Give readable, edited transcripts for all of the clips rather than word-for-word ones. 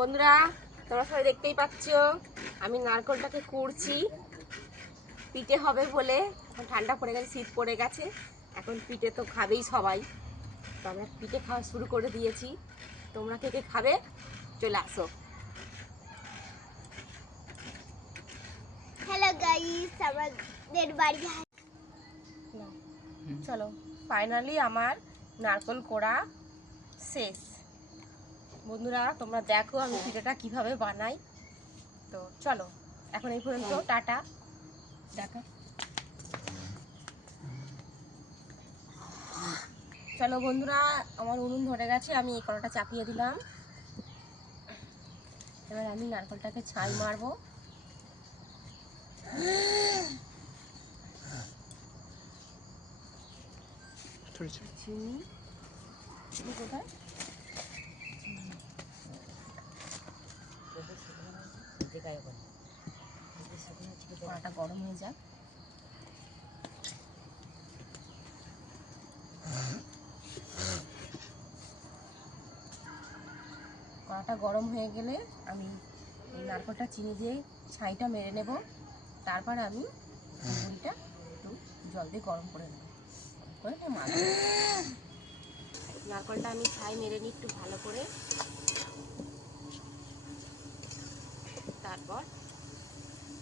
বন্ধুরা তোমরা সবাই দেখতেই পাচ্ছ আমি নারকেলটাকে কুড়ছি পিঠে হবে বলে। এখন ঠান্ডা পড়ে গেছে, শীত পড়ে গেছে, এখন পিঠে তো খাবেই সবাই, তো আমরা পিঠে খাওয়া শুরু করে দিয়েছি। তোমরা কে কে খাবে চলে আসো। হ্যালো গাইস, আমাদের বাড়ি চলো ফাইনালি আমার নারকেল কোড়া শেষ। বন্ধুরা তোমরা দেখো আমি পিঠেটা কিভাবে বানাই। তো চলো এখন এই পর্যন্ত, টাটা। দেখা চলো বন্ধুরা, আমার উনুন ধরে গেছে, আমি এই কড়াটা চাপিয়ে দিলাম। এবার আমি নারকেলটাকে ছাই মারবো। চিনি কোথায়? কড়াটা গরম হয়ে যাক। কড়াটা গরম হয়ে গেলে আমি এই নারকেলটা চিনি দিয়ে ছাইটা মেরে নেব। তারপর আমি গুঁড়িটা একটু জল দিয়ে গরম করে নেব, করে নারকেলটা আমি ছাই মেরে নিই একটু ভালো করে। তারপর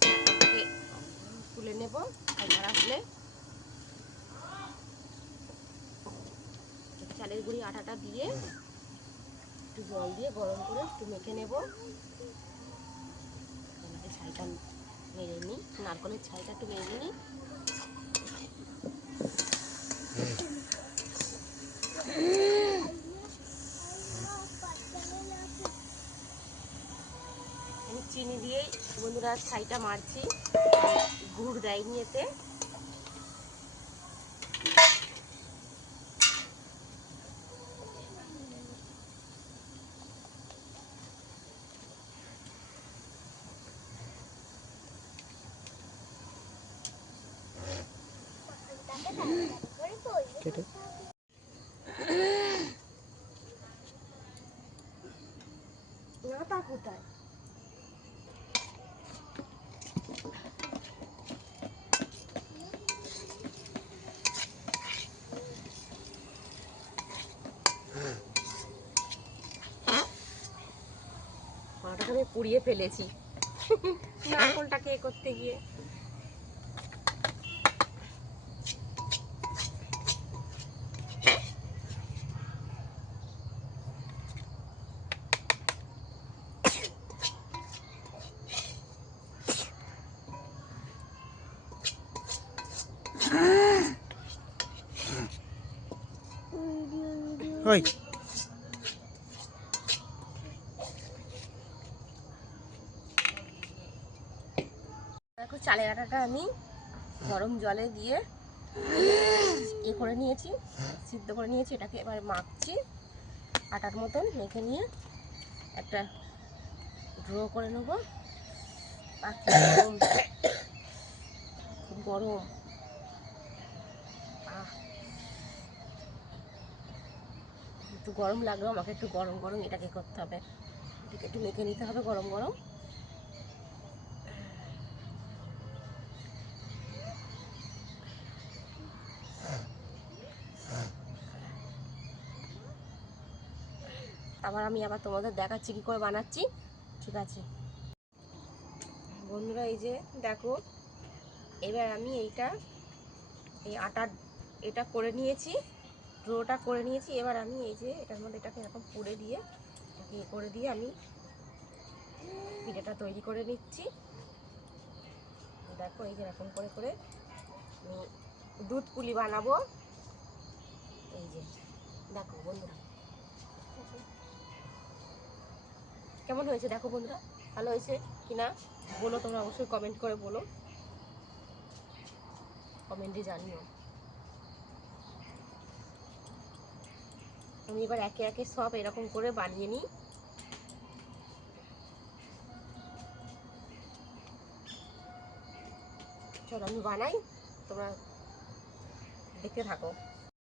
নারকেলটাকে তুলে নেব। মারা হলে চালের গুঁড়ি আটাটা দিয়ে একটু জল দিয়ে গরম করে একটু মেখে নেব। ছাইটা মেরে নিই, নারকেলের ছাইটা একটু মেরে নিই। আমি চিনি দিয়েই বন্ধুরা ছাইটা মারছি, গুড় দেয়নি এতে। কেটে নাতা কোথায়? কড়াটাকে পুড়িয়ে ফেলেছি নারকেলটাকে করতে গিয়ে। ওই দেখো চালের আটাটা আমি গরম জলে দিয়ে এ করে নিয়েছি, সিদ্ধ করে নিয়েছি। এটাকে এবার মাখছি, আটার মতন মেখে নিয়ে একটা ড্রো করে নেবো। গরম, খুব গরম। একটু গরম লাগলেও আমাকে একটু গরম গরম এটাকে করতে হবে, এটাকে একটু মেখে নিতে হবে গরম গরম। আবার তোমাদের দেখাচ্ছি কি করে বানাচ্ছি, ঠিক আছে বন্ধুরা? এই যে দেখো, এবার আমি এই আটার এটা করে নিয়েছি, ড্রোটা করে নিয়েছি। এবার আমি এই যে এটার মধ্যে এটাকে এরকম পুড়ে দিয়ে এটাকে এ করে দিয়ে আমি পিঠাটা তৈরি করে নিচ্ছি। দেখো এই যে এরকম করে করে আমি দুধ পুলি বানাবো। এই যে দেখো বন্ধুরা কেমন হয়েছে, দেখো বন্ধুরা ভালো হয়েছে কিনা বলো, তোমরা অবশ্যই কমেন্ট করে বলো, কমেন্টে জানিও। আমি এবার একে একে সব এরকম করে বানিয়ে নিই। চলো আমি বানাই, তোমরা দেখতে থাকো।